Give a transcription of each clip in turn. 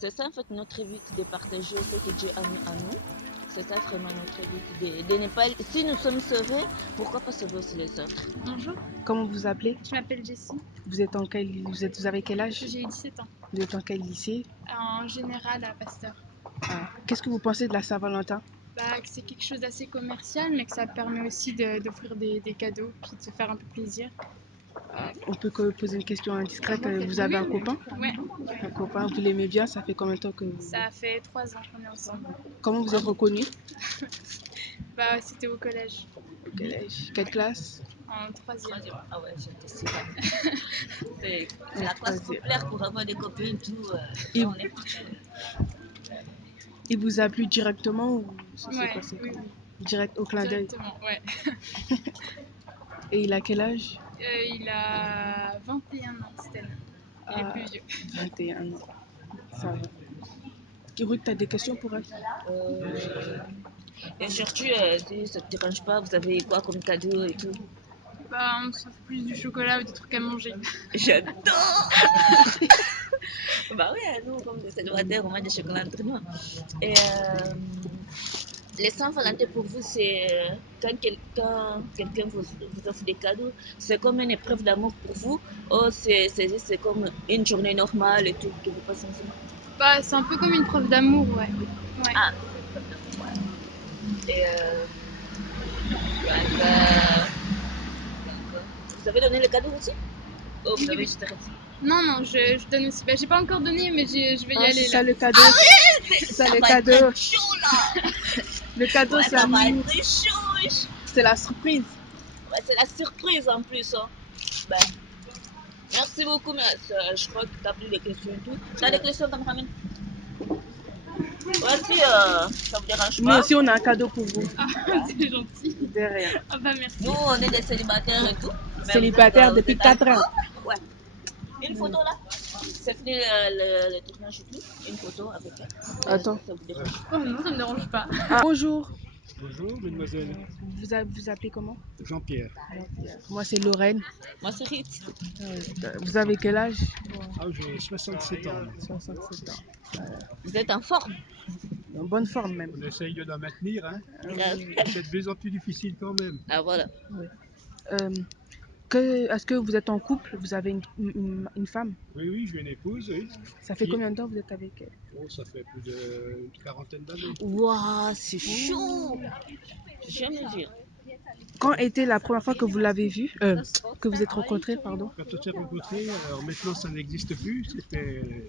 C'est ça en fait notre but de partager ce que Dieu a mis en nous. C'est ça vraiment notre but de ne pas. Si nous sommes sauvés, pourquoi pas sauver aussi les autres? Bonjour, Comment vous appelez? je m'appelle Jessie, Vous êtes en quel... vous avez quel âge? j'ai 17 ans, Vous êtes en quel lycée? en général à Pasteur. Qu'est-ce que vous pensez de la Saint-Valentin? Que c'est quelque chose d'assez commercial, mais que ça permet aussi d'offrir des cadeaux, puis de se faire un peu plaisir. On peut poser une question indiscrète. Vous avez un copain? Ouais, Un copain, vous l'aimez bien? Ça fait combien de temps que vous... ça fait 3 ans qu'on est ensemble. Comment vous êtes reconnus? C'était au collège, Au collège. Quelle classe? en 3e. Ah ouais, j'étais sûre. C'est En la classe troisième. populaire pour avoir des copines, tout. Et, On est... il vous a plu directement ou ça s'est Ouais, passé oui, comment? oui, Direct au clin d'œil. directement, ouais. Et il a quel âge? Il a 21 ans cette année, il est plus vieux. 21 ans. Ça va. Ruth, tu as des questions pour elle? Et surtout, si ça ne te dérange pas, vous avez quoi comme cadeau et tout? On s'offre plus du chocolat ou des trucs à manger. J'adore! Bah oui, nous, comme des célibataires, on mange des chocolats entre nous. Et les Saint-Valentin pour vous, c'est quand quelqu'un vous offre des cadeaux, c'est comme une épreuve d'amour pour vous, ou c'est comme une journée normale et tout que vous passez ensemble? C'est un peu comme une preuve d'amour, ouais. Ah, c'est une épreuve d'amour, ouais. Et d'accord. Vous avez donné le cadeau aussi? Oh, vous Oui, avez oui. juste arrêté. Non, je donne aussi. J'ai pas encore donné, mais je vais y aller c'est ça là. le cadeau. C'est ça le va cadeau. être chaud là! Le cadeau, Ouais, c'est ça va amour. être chaud! C'est la surprise. Ouais, c'est la surprise en plus. Hein. Ben, merci beaucoup, mais je crois que tu as plus de questions et tout. Tu as des questions, cameraman? Ouais, si ça vous dérange Nous pas. aussi, on a un cadeau pour vous. C'est gentil. De rien. Merci. Nous, on est des célibataires et tout. Mais Célibataire vous depuis êtes 4 à ans. Ouais. Une photo là. C'est fini le tournage et tout. Une photo avec elle. Attends. Ça vous dérange? Oh non, ça me dérange pas. Bonjour. Bonjour, mademoiselle. Vous appelez comment? Jean-Pierre. Moi, c'est Lorraine. Moi, c'est Ritz. Vous avez quel âge? Ah, j'ai 67 ans. 67 ans. Vous êtes en forme? En bonne forme même. On essaye de la maintenir, hein. Grave. C'est de plus en plus difficile quand même. Ah voilà. Euh, Est-ce que vous êtes en couple? Vous avez une femme? Oui, j'ai une épouse, oui. Ça fait combien de temps que vous êtes avec elle? Oh, ça fait plus d'une quarantaine d'années. Waouh, c'est chaud! J'ai jamais vu. Quand était la première fois que vous l'avez vue? Que vous êtes rencontrés, pardon? Quand on s'est rencontrés, alors maintenant ça n'existe plus, c'était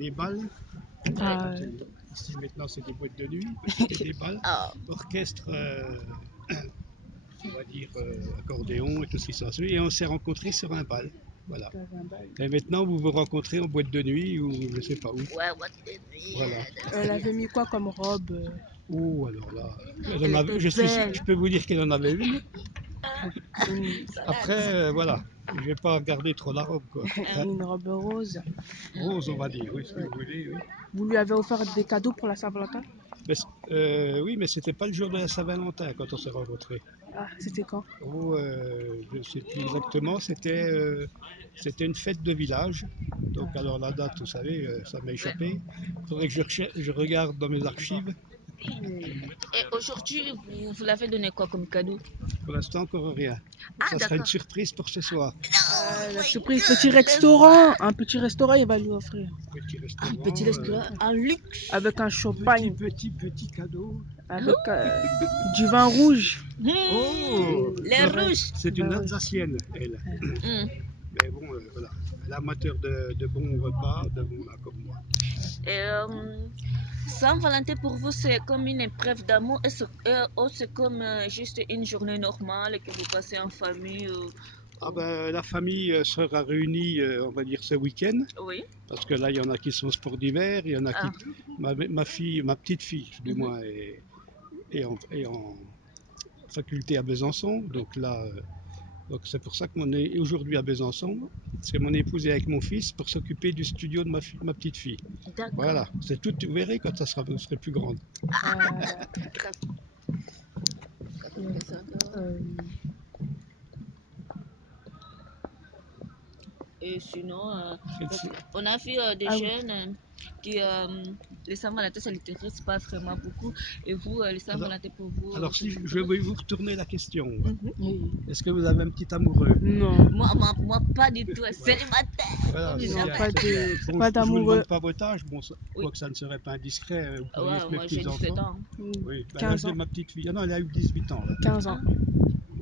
des balles. Ah, Ici maintenant c'est des boîtes de nuit, c'était des balles. Ah, Orchestre, on va dire accordéon et tout ce qui s'ensuit. Et on s'est rencontrés sur un bal. Voilà. Et maintenant, vous vous rencontrez en boîte de nuit ou je ne sais pas où. ouais, what the nuit. Voilà. elle avait mis quoi comme robe? Oh, alors là, Elle était belle. je peux vous dire qu'elle en avait une. Une, Après, voilà, je vais pas regarder trop la robe, quoi. Hein. une robe rose. Rose, on va dire, oui, si vous voulez, oui. Vous lui avez offert des cadeaux pour la Saint-Valentin? Mais, oui, mais c'était pas le jour de la Saint-Valentin quand on s'est rencontrés. Ah, c'était quand? Oh, je ne sais plus exactement, c'était une fête de village. Donc, alors la date, vous savez, ça m'a échappé. Il faudrait que je regarde dans mes archives. Et aujourd'hui, vous l'avez donné quoi comme cadeau? Pour l'instant, encore rien. Ah, Ça sera une d'accord. surprise pour ce soir. La surprise, petit restaurant. Un petit restaurant, il va lui offrir. Petit Un restaurant. petit restaurant, un luxe. Avec un champagne, Petit cadeau. avec du vin rouge. Oh, Les rouges. c'est une Vin rouge. Alsacienne, elle. Hmm. Mais bon, voilà. Elle est amateur de bons repas, de bons là comme moi. Et Saint-Valentin pour vous, c'est comme une épreuve d'amour ou c'est comme juste une journée normale que vous passez en famille Ah ben, la famille sera réunie, on va dire, ce week-end. Oui. Parce que là, il y en a qui sont au sport d'hiver, il y en a qui... Ah. Ma petite fille, du moins, est en faculté à Besançon. Donc là, donc c'est pour ça qu'on est aujourd'hui à Besançon. C'est mon épouse est avec mon fils pour s'occuper du studio de ma petite fille. D'accord. Voilà, c'est tout, vous verrez quand vous serez plus grande. Et sinon, on a vu des jeunes les Saint-Valentin, ça ne l'intéresse pas vraiment beaucoup. Et vous, les Saint-Valentin pour vous Alors, ça si vous je intéresse? vais vous retourner la question, Oui. est-ce que vous avez un petit amoureux? Non, Moi, pas du tout, célibataire. Voilà, Comme c'est non, jamais. bien, c'est bien. Bon, pas je vous d'amoureux. demande pas votre âge, bon, Oui. quoique ça ne serait pas indiscret, vous pourriez Ouais, être mes moi j'ai 17 petits-enfants. ans. Oui, ben, 15 l'âge de ans. ma petite fille. Ah non, elle a eu 18 ans, là. 15 ans.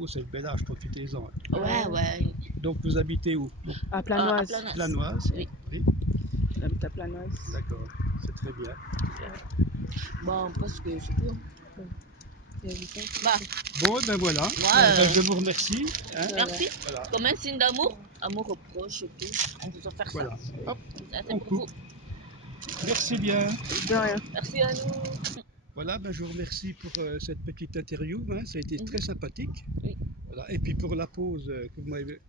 Oh, c'est le bel âge, profitez-en. Ouais. Donc, vous habitez où? Donc, À À Planoise. Planoise. Planoise? Oui. Oui, J'habite à Planoise. d'accord, c'est très bien. Bon, parce que c'est tout. Et vous faites Bah, Bon, ben voilà. moi, Ben, je vous remercie. Hein. merci. Voilà, Comme un signe d'amour, amour reproche et tout. On vous offre ça. voilà. Hop, Ça, c'est on pour vous. coupe. Merci bien. De rien. Merci à nous. Voilà, ben, je vous remercie pour cette petite interview. Hein. Ça a été très sympathique. Oui. Voilà. Et puis pour la pause que vous m'avez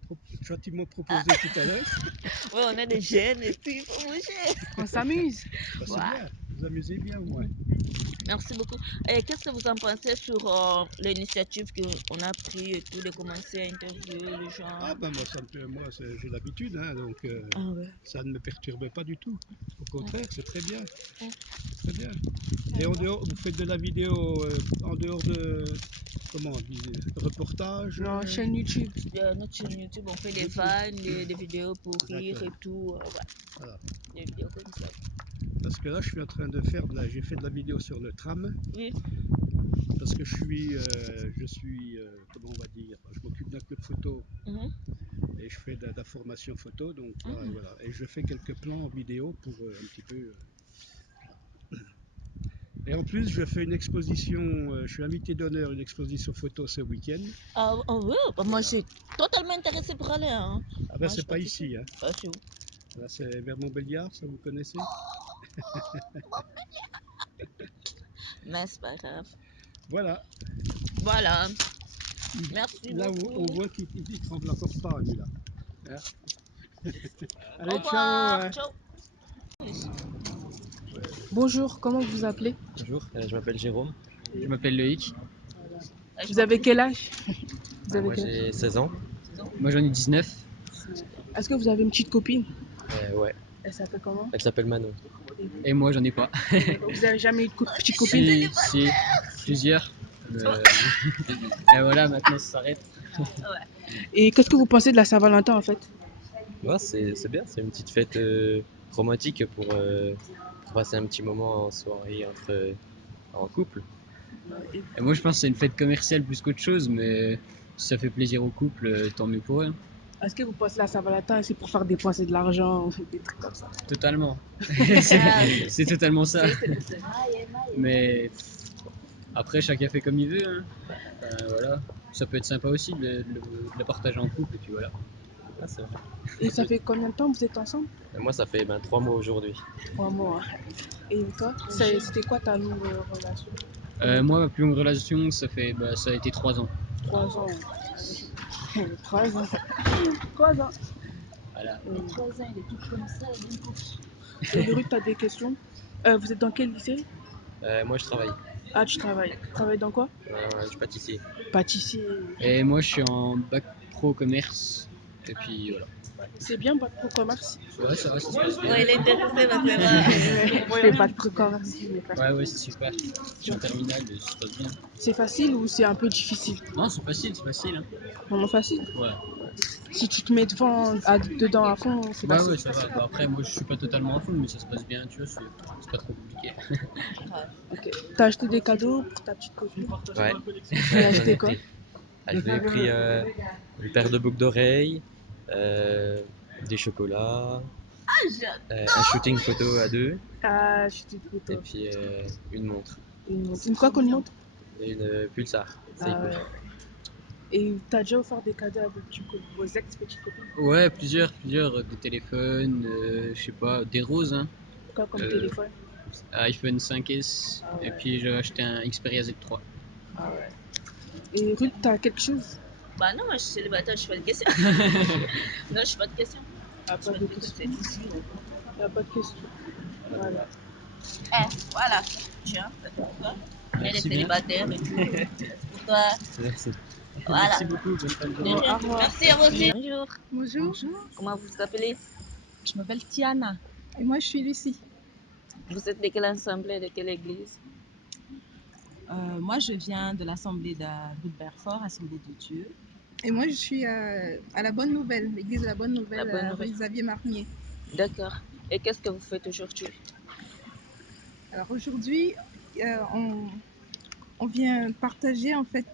gentiment proposée tout à l'heure, Ouais, on est des jeunes et tout, il faut bouger. On s'amuse. ben, c'est Ouais. bien. Vous amusez bien au moins. Merci beaucoup. Et qu'est-ce que vous en pensez sur l'initiative qu'on a pris et tout, de commencer à interviewer les gens? Ah ben moi, j'ai l'habitude, hein, donc Ah ouais. ça ne me perturbe pas du tout. Au contraire, c'est très bien. Ouais. C'est très bien. Et en dehors, vous faites de la vidéo en dehors de, comment on dit, reportage Non, chaîne YouTube. Notre chaîne YouTube, on fait des YouTube. vannes, des vidéos pour rire et D'accord. tout. Ouais. Voilà. Des vidéos comme ça. Parce que là, je suis en train de j'ai fait de la vidéo sur le tram, Oui. parce que je suis, comment on va dire, je m'occupe d'un club photo Mhm. et je fais de la formation photo, donc là, Ah. et voilà. Et je fais quelques plans en vidéo pour un petit peu. Et en plus, je fais une exposition, je suis invité d'honneur à une exposition photo ce week-end. Ah, oh, ouais, bah, moi, Voilà. je suis totalement intéressée pour aller. Hein. Ah ben, Moi, c'est je pas participe. ici, hein. Ah, c'est où? Là, c'est vers Montbéliard, ça vous connaissez? Mais c'est pas grave. Voilà. Voilà. Merci Là, beaucoup. on voit qu'il tremble encore pas, lui, là. Hein. Au Allez, ciao, revoir. hein. Ciao. Bonjour, comment vous vous appelez? Bonjour, je m'appelle Jérôme. Je m'appelle Loïc. Ah, je Vous avez quel âge? Vous avez Moi quel âge? j'ai 16 ans. Moi j'en ai 19. Est-ce que vous avez une petite copine? Ouais, Elle s'appelle comment? elle s'appelle Manon. Et moi j'en ai pas. Vous avez jamais eu de petite copine? Si, plusieurs. Et voilà, maintenant ça s'arrête. Et qu'est-ce que vous pensez de la Saint-Valentin en fait? Ouais, c'est bien, c'est une petite fête romantique pour passer un petit moment en soirée en couple. Et moi je pense que c'est une fête commerciale plus qu'autre chose, mais si ça fait plaisir au couple, tant mieux pour eux. Hein. Est-ce que vous pensez la Saint-Valentin c'est pour faire dépenser de l'argent ou des trucs comme ça? Totalement. Ah, C'est totalement ça. c'est- Mais après chacun fait comme il veut. Hein. Voilà. Ça peut être sympa aussi de la partager en couple et puis voilà. Ah, c'est vrai. Et ça fait combien de temps que vous êtes ensemble? Moi ça fait 3 mois aujourd'hui. 3 mois. Et toi, c'était quoi ta longue relation? Moi ma plus longue relation ça a été 3 ans. 3 ans. 3 ans. 3 ans. Voilà. 3 ans, il est tout comme ça, d'un coup. Et Ruth, t'as des questions? Vous êtes dans quel lycée? Moi je travaille, Ah, tu travailles. Tu travailles dans quoi? je suis pâtissier. Pâtissier. Et moi je suis en bac pro commerce. Et puis voilà. C'est bien, bac pro commerce. Ouais, ça va, ça se passe bien. Ouais, il est intéressé, parce que là. Je fais bac pro commerce. je vais faire. Ouais, c'est super. Je suis en terminale, ça se passe bien. C'est facile ou c'est un peu difficile? Non, c'est facile. Hein. Vraiment facile. Ouais. Si tu te mets dedans à fond, c'est Ouais, facile. ça va. Bah, après, moi je suis pas totalement à fond, mais ça se passe bien, tu vois, c'est pas trop compliqué. Ok. T'as acheté des cadeaux pour ta petite copine? Ouais, T'as j'en acheté ai quoi? pris. Ah, je lui ai pris une paire de boucles d'oreilles, des chocolats, un shooting photo à 2 Ah, je te et photo. puis une montre. Une quoi comme montre? Et une Pulsar Seiko. Ah ouais. Et t'as déjà offert des cadeaux à vos ex-petites copines? Ouais, plusieurs, des téléphones, je sais pas, des roses, hein. Quoi comme Euh, téléphone? iPhone 5S, Ah ouais. et puis j'ai acheté un Xperia Z3. Ah ouais. Et Ruth, t'as quelque chose? Bah non, moi je suis célibataire, je fais pas de questions. Non, je fais pas de questions. Ah, Je pas fais de pas de questions, questions. c'est difficile. Y a pas de questions. Voilà. Voilà. Tiens, c'est pour toi. On est des Merci bien. célibataires et tout. C'est pour toi. Merci. Voilà. Merci beaucoup, bonne fin de journée. Au revoir. Merci à vous aussi. Bonjour. Bonjour, Comment vous vous appelez? je m'appelle Tiana et moi je suis Lucie. Vous êtes de quelle assemblée, de quelle église? Moi, je viens de l'assemblée de Belfort, Assemblée de Dieu. Et moi, je suis à la Bonne Nouvelle, l'église de la Bonne Nouvelle, La Bonne rue Nouvelle. Xavier Marnier. D'accord. Et qu'est-ce que vous faites aujourd'hui? Alors aujourd'hui, on vient partager en fait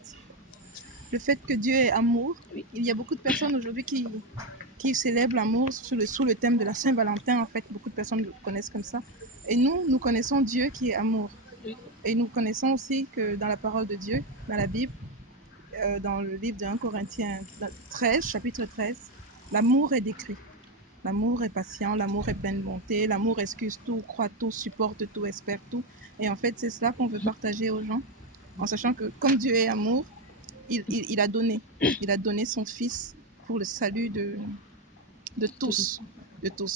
le fait que Dieu est amour. Oui. Il y a beaucoup de personnes aujourd'hui qui célèbrent l'amour sous le thème de la Saint-Valentin. En fait, beaucoup de personnes le connaissent comme ça. Et nous connaissons Dieu qui est amour. Oui. Et nous connaissons aussi que dans la parole de Dieu, dans la Bible, dans le livre de 1 Corinthiens 13, chapitre 13, l'amour est décrit. L'amour est patient, l'amour est plein de bonté, l'amour excuse tout, croit tout, supporte tout, espère tout. Et en fait, c'est cela qu'on veut partager aux gens, en sachant que comme Dieu est amour, il a donné son Fils pour le salut de tous.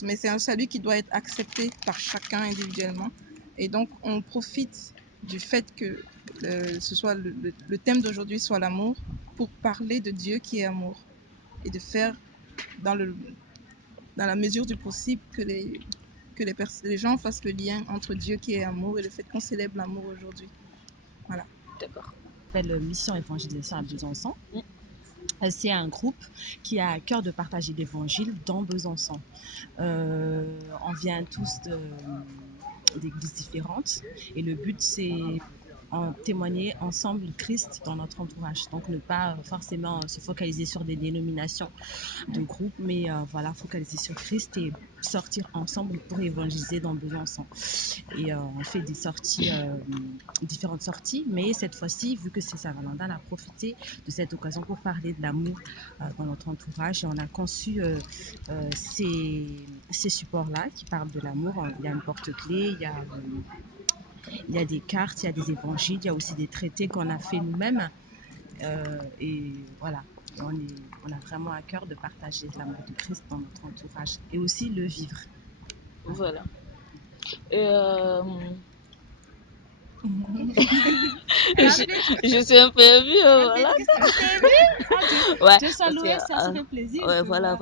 Mais c'est un salut qui doit être accepté par chacun individuellement. Et donc, on profite du fait que le thème d'aujourd'hui soit l'amour pour parler de Dieu qui est amour et de faire dans la mesure du possible que les gens fassent le lien entre Dieu qui est amour et le fait qu'on célèbre l'amour aujourd'hui. Voilà. D'accord. S'appelle Mission Évangélisation à Besançon. C'est un groupe qui a à cœur de partager l'évangile dans Besançon. On vient tous d'églises différentes et le but c'est en témoigner ensemble Christ dans notre entourage. Donc ne pas forcément se focaliser sur des dénominations de groupes, mais voilà, focaliser sur Christ et sortir ensemble pour évangéliser dans Besançon. Et on fait des sorties, différentes sorties, mais cette fois-ci, vu que c'est Saint-Valentin, on a profité de cette occasion pour parler de l'amour dans notre entourage et on a conçu ces supports-là qui parlent de l'amour. Il y a une porte-clés, il y a des cartes, il y a des évangiles, il y a aussi des traités qu'on a fait nous-mêmes. Et voilà, et on a vraiment à cœur de partager l'amour de Christ dans notre entourage et aussi le vivre. Voilà. Et je suis un peu émue, voilà. Ouais, Dieu soit parce loué, que, ça fait plaisir. ouais, que voilà.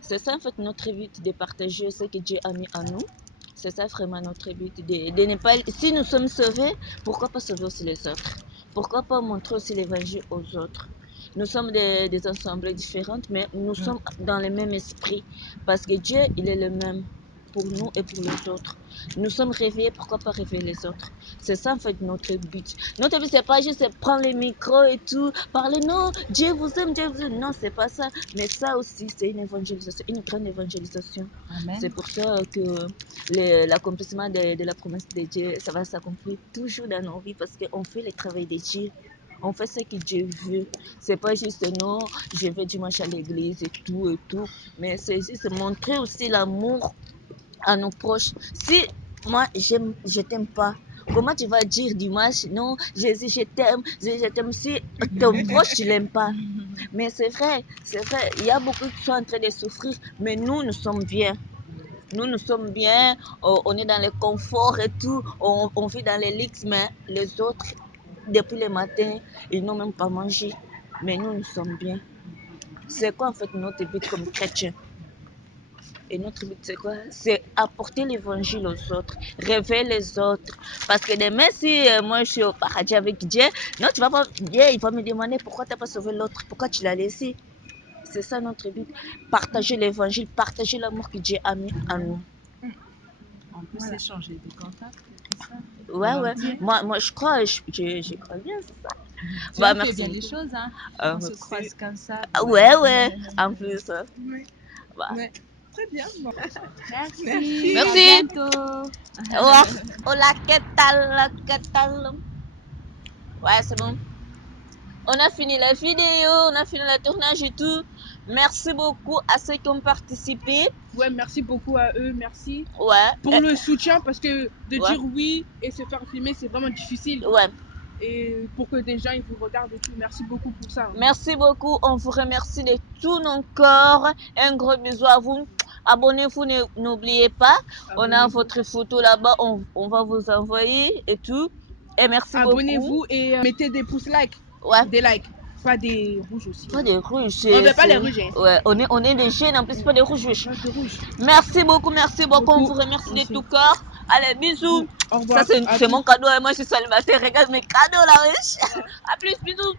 C'est ça en fait notre but de partager ce que Dieu a mis en nous. C'est ça vraiment notre but de ne pas. Si nous sommes sauvés, pourquoi pas sauver aussi les autres? Pourquoi pas montrer aussi l'évangile aux autres? Nous sommes des assemblées différentes, mais nous sommes dans le même esprit. Parce que Dieu, il est le même pour nous et pour les autres. Nous sommes réveillés, pourquoi pas réveiller les autres? C'est ça en fait notre but. Notre but, c'est pas juste prendre les micros et tout, parler non, Dieu vous aime, Dieu vous aime. Non, c'est pas ça. Mais ça aussi, c'est une évangélisation, une grande évangélisation. Amen. C'est pour ça que l'accomplissement de la promesse de Dieu, ça va s'accomplir toujours dans nos vies parce qu'on fait le travail de Dieu. On fait ce que Dieu veut. C'est pas juste non, je vais dimanche à l'église et tout, mais c'est juste montrer aussi l'amour à nos proches. Si moi je t'aime pas, comment tu vas dire dimanche non, Jésus je t'aime si ton proche tu l'aimes pas? Mais c'est vrai, il y a beaucoup qui sont en train de souffrir, mais nous sommes bien. Nous sommes bien, on est dans le confort et tout, on vit dans les luxe, mais les autres, depuis le matin, ils n'ont même pas mangé. Mais nous sommes bien. C'est quoi en fait notre but comme chrétien? Et notre but, c'est quoi? C'est apporter l'évangile aux autres, révéler les autres. Parce que demain, si moi je suis au paradis avec Dieu, non, tu vas pas, Dieu, il va me demander pourquoi tu n'as pas sauvé l'autre, pourquoi tu l'as laissé. C'est ça notre but. Partager l'évangile, partager l'amour que Dieu a mis en nous. On peut s'échanger des contacts, tout ça. Ouais. Moi, je crois bien, c'est ça. Dieu fait bien les choses, hein. On se merci. croise comme ça. Ouais, en plus. Oui. Bah. Ouais. Très bien. Bon. Merci. Merci. À bientôt. Hola, ¿qué tal? Ouais, c'est bon. On a fini la vidéo, on a fini le tournage et tout. Merci beaucoup à ceux qui ont participé. Ouais, merci beaucoup à eux, merci. Ouais. Pour le soutien, parce que de dire oui et se faire filmer, c'est vraiment difficile. Ouais. Et pour que des gens ils vous regardent et tout, merci beaucoup pour ça. Merci beaucoup, on vous remercie de tout nos corps. Un gros bisou à vous. Abonnez-vous, n'oubliez pas. On a votre photo là-bas, on va vous envoyer et tout. Et merci beaucoup. Abonnez-vous et mettez des pouces like. Ouais. Des likes. Pas des rouges aussi. Pas des rouges. On veut pas les rouges. Hein. Ouais, on est des jeunes, en plus pas des rouges. Pas des rouges. Merci beaucoup. On vous remercie de tout cœur. Allez, bisous. Au revoir. Ça, À c'est tous. mon cadeau et moi, je suis célibataire. Regarde mes cadeaux là, wesh. À plus, bisous.